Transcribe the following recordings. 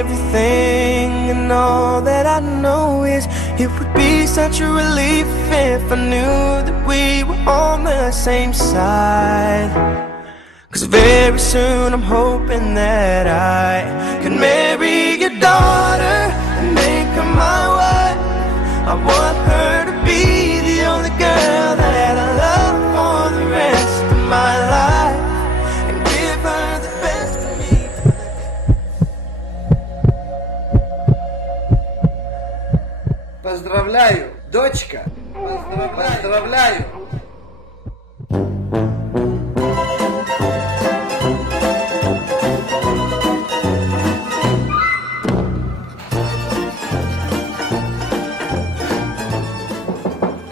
everything, and all that I know is it would be such a relief if I knew that we were on the same side. 'Cause very soon I'm hoping that I can marry your daughter and make her my wife. I want her to be the only girl that I love for the rest of my life, and give her the best of me. Поздравляю, дочка! Поздравляю!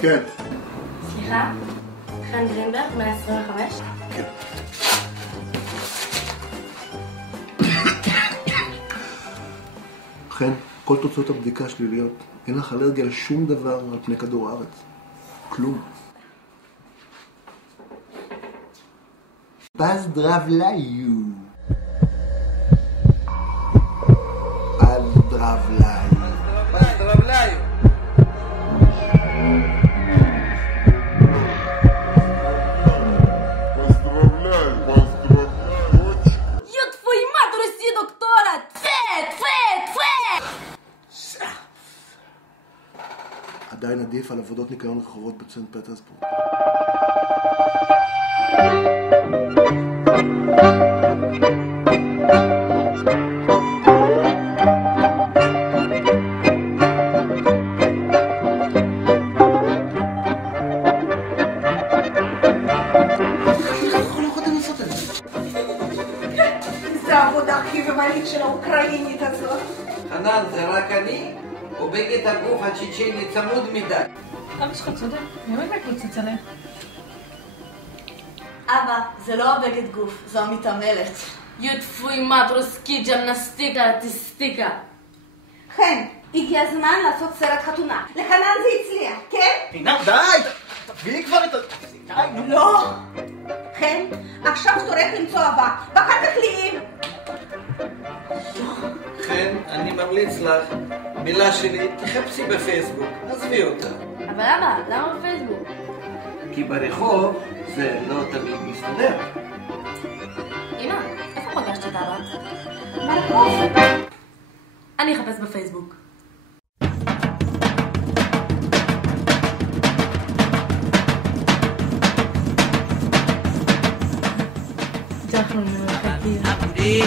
כן. סליחה? חן גרינברג, 125? כן. חן, כל תוצאות הבדיקה שליליות. אין לך אלרגיה לשום דבר על פני כדור הארץ. כלום. Поздравляю. Поздравляю. Поздравляю! יא твою мать, Русі, доктора! Тфе! עדיין עדיף על עבודות ניקיון רחובות בסנט פטרסבורג. זה העבודה הכי ומלית של האוקראינית הזאת. חנן, זה רק אני? או בגד הגוף הצ'צ'ני צמוד מדי? אבא שלך צודק, באמת מקלוצץ עליה. אבא, זה לא הבגד גוף, זו המתעמלת. יא твою мать, רוסקי, ג'מנסטיקה, ארטיסטיקה. חן, הגיע הזמן לעשות סרט חתונה. לחנן זה הצליח, כן? עינת, די! תביאי כבר את ה... די, נו. לא. חן, עכשיו תורך למצוא אהבה, ואחר כך לי. כן, אני ממליץ לך, מילה שלי, תחפשי בפייסבוק, עזבי אותה. אבל אבא, למה בפייסבוק? כי ברחוב זה לא תמיד מסתדר. אמא, איפה פגשת את אבא? מרקוף. אני אחפש בפייסבוק. אנחנו מרחקים.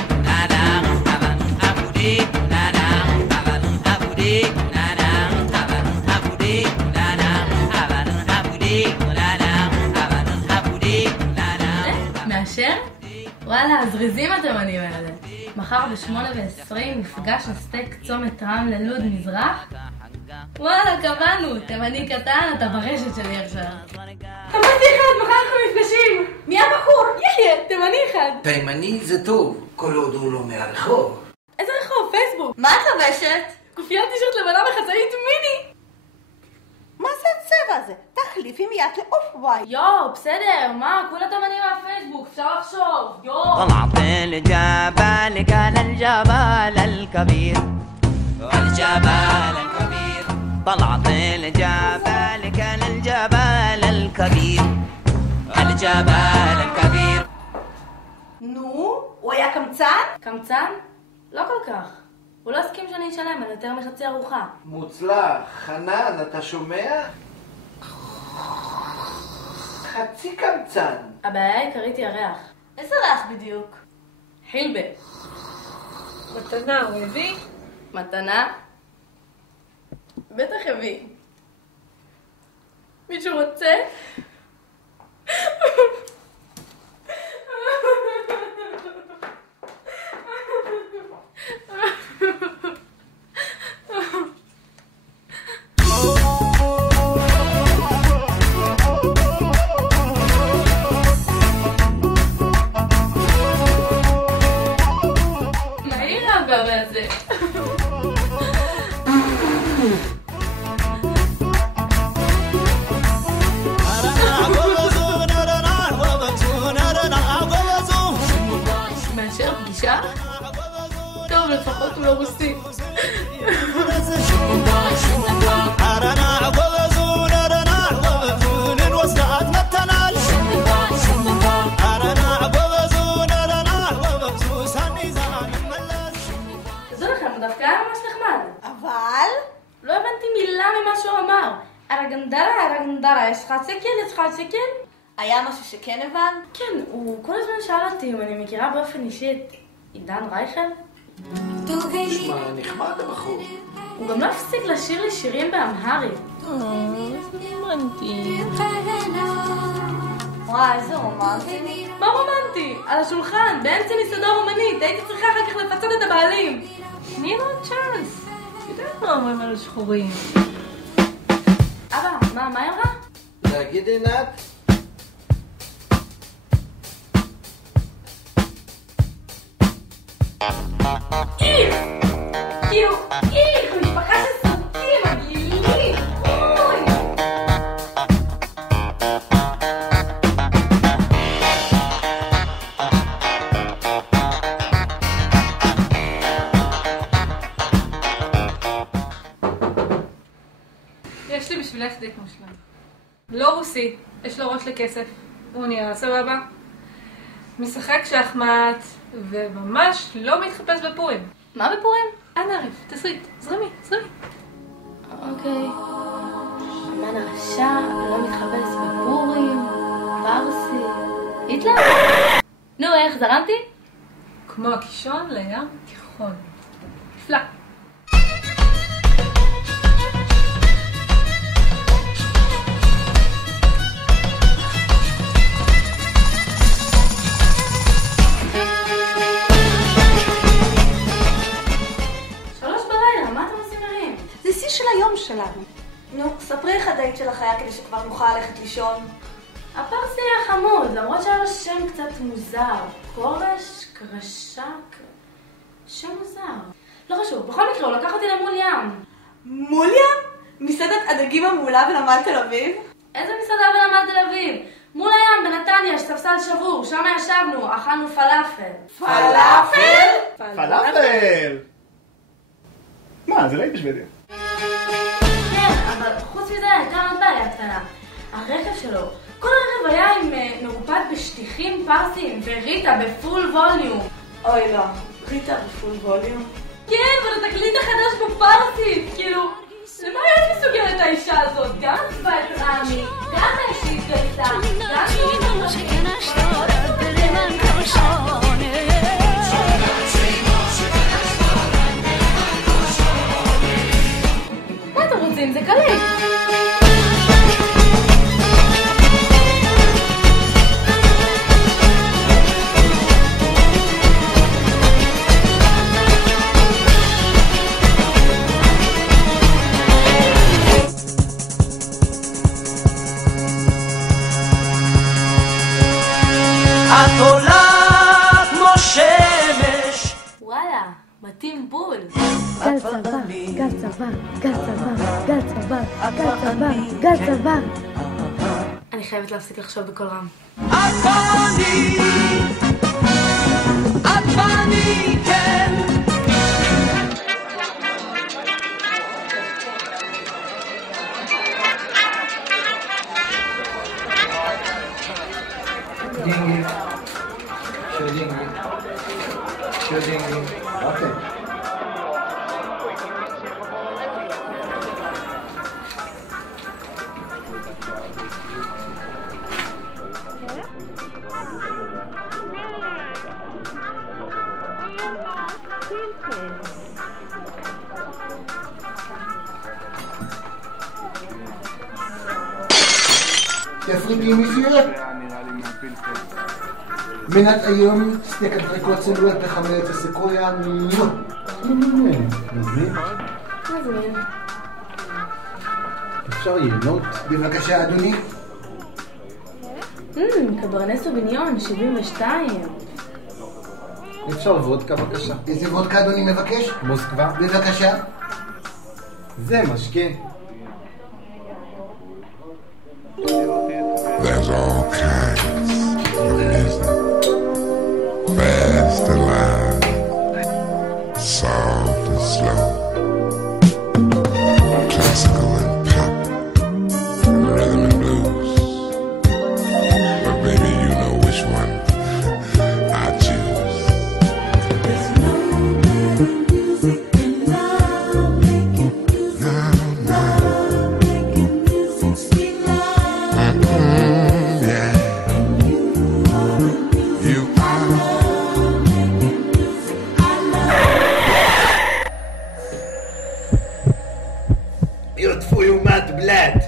מאשר? וואלה, הזריזים התימנים האלה. מחר ב8:20 נפגש הסטייק צומת רם ללוד מזרח. וואלה, קבענו, תימני קטן, אתה ברשת שלי עכשיו. אמרתי אחד, מחר אנחנו נפגשים. מי הבחור? יחיה, תימני אחד. תימני זה טוב, כל עוד הוא לא מהרחוב. איזה רחוב? פייסבוק. מה את לובשת? גופיית טישרט לבנה בחצאית מיני. מה זה הצבע הזה? תחליפי מיד לאוף וואי. יו, בסדר, מה? כולה תימנים מהפייסבוק, אפשר לחשוב. יו. طلعت الجبل كان الجبل الكبير والجبل الكبير طلعت الجبل كان الجبل الكبير الجبل الكبير. נו, הוא היה קמצן? קמצן? לא כל כך. הוא לא הסכים שאני אשלם על יותר מחצי ארוחה. מוצלח, חנן, אתה שומע? חצי קמצן. הבעיה העיקרית היא הריח. איזה ריח בדיוק? חילבה. מתנה, הוא הביא? מתנה? בטח הביא. מישהו רוצה? הוא לא רוסי. תדעו לכם, הוא דווקא היה ממש נחמד. אבל? לא הבנתי מילה ממה שהוא אמר. ארגנדרה, יש לך שקל? היה משהו שכן הבן? כן, הוא כל הזמן שאל אותי אם אני מכירה באופן אישי את עידן רייכל. תשמע, נחמד הבחור. הוא גם לא הפסיק לשיר לי שירים באמהרית. וואי, איזה רומנטי. מה רומנטי? על השולחן, באמצע מסעדה רומנית. הייתי צריכה אחר כך לפצות את הבעלים. תני לו צ'אנס. יודעת מה אומרים על השחורים. אבא, מה היא אמרה? להגיד עינת? איך, משפחה של סוטים, מגעילים. אוי. יש לי בשבילך דייט מושלם. לא רוסי, יש לו ראש לכסף. הוא נראה סבבה. משחק שחמט, וממש לא מתחפש בפורים. מה בפורים? ערף, תסריט, זרמי. אוקיי. אמן הרשע, לא מתחפש בפורים, פרסי. היטלר? נו, איך זרמתי? כמו הקישון לים תיכון. נפלא. זה שיא של היום שלנו. נו, ספרי איך הדייט שלך היה כדי שכבר נוכל ללכת לישון. הפרסי היה חמוד, למרות שהיה לו שם קצת מוזר. כורש, קרשק, שם מוזר. לא חשוב, בכל מקרה הוא לקח אותי למול ים. מול ים? מסעדת הדגים המעולה בנמל תל אביב? איזה מסעדה בנמל תל אביב? מול הים, בנתניה, יש ספסל שבור, שם ישבנו, אכלנו פלאפל. פלאפל! מה, זה לא הייתי בשבילי. כן, אבל חוץ מזה הייתה עוד בעיה קטנה. הרכב שלו, כל הרכב היה עם מרופד בשטיחים פרסיים וריטה בפול ווליום. אוי לא, ריטה בפול ווליום? כן, ולתקליט החדש בפרסית, כאילו, למה יש מסוגלת האישה הזאת? גם עזבה את רמי, גם האישית גייסה, גם מה אתם רוצים? זה קליט. את עולה כמו שמש. וואלה, מתאים בול. גל צבא, גל צבא, גל צבא, גל צבא, גל צבא, גל צבא. אני חייבת להפסיק לחשוב בקול רם. את ואני, כן. דינגי. שיר דינגי. אוקיי. תפריטי מפירה. מנת היום סטייק אנטריקוט סלול על פחם לעץ הסקויה. מזמין? מזמין. אפשר יינות? בבקשה אדוני. קברנה סוביניון, 72. אפשר וודקה בבקשה. איזה וודקה אדוני מבקש? מוסקבה. בבקשה. זה משקה. There's all kinds of music. Fast and loud, soft Fat!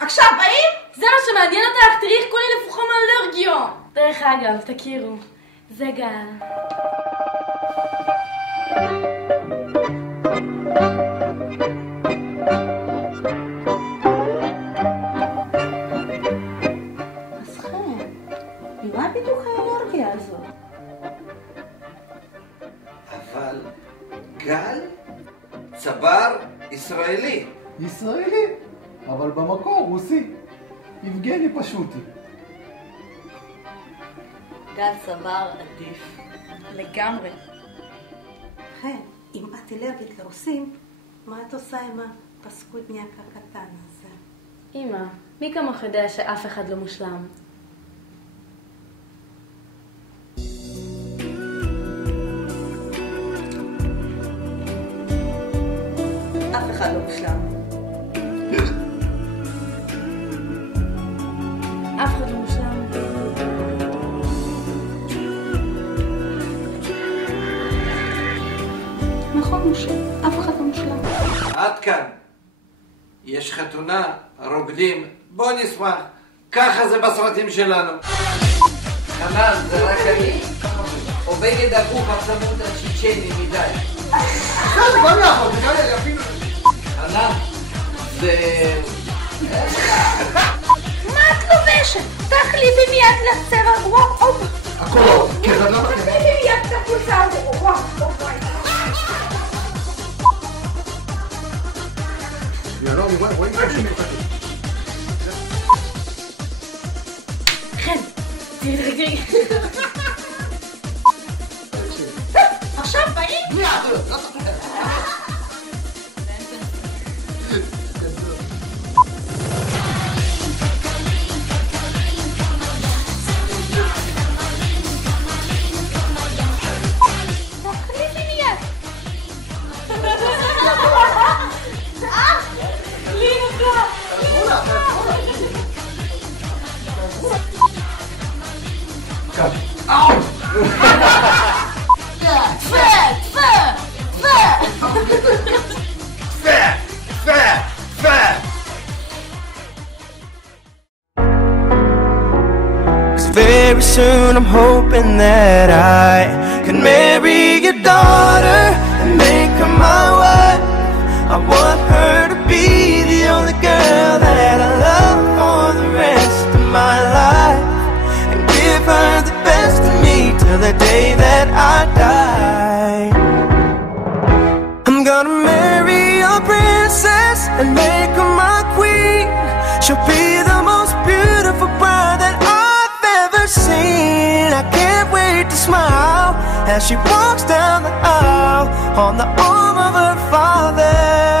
עכשיו באים? זה מה שמעניין אותך, תראי איך כולי לפוחו מאלרגיו. דרך אגב, תכירו, זה גל. אז חן, מה בדיוק האלרגיה הזאת? אבל גל צבר ישראלי. ישראלי, אבל במקור רוסי. יבגני פשוטי. גל צוואר עדיף. לגמרי. חן, אם את אלרגית לרוסים, מה את עושה עם הפסקודניק הקטן הזה? אמא, מי כמוך יודע שאף אחד לא מושלם? אף אחד לא מושלם. אף אחד לא מושלם. נכון, משה, אף אחד לא מושלם. עד כאן. יש חתונה, רוקדים, בוא נשמח. ככה זה בסרטים שלנו. חנן, זה רק אני? או בגד הגוף הצמוד הצ'צ'ני מדי? חנן, זה... מה את לובשת? תחליפי מיד לצבע רוח. הכל, כן, אז למה? תחליפי מיד את החולצה רוח. יאללה, רואים כבר שמתחתים. חן, תראי. עכשיו באים? תחליפי מיד. Very soon I'm hoping that I can marry your daughter and make her my wife. I want her to be the only girl that I love for the rest of my life, and give her the best of me till the day that I die. I'm gonna marry a princess and make her my queen. She'll be the most beautiful bride that I've ever seen. I can't wait to smile as she walks down the aisle on the arm of her father.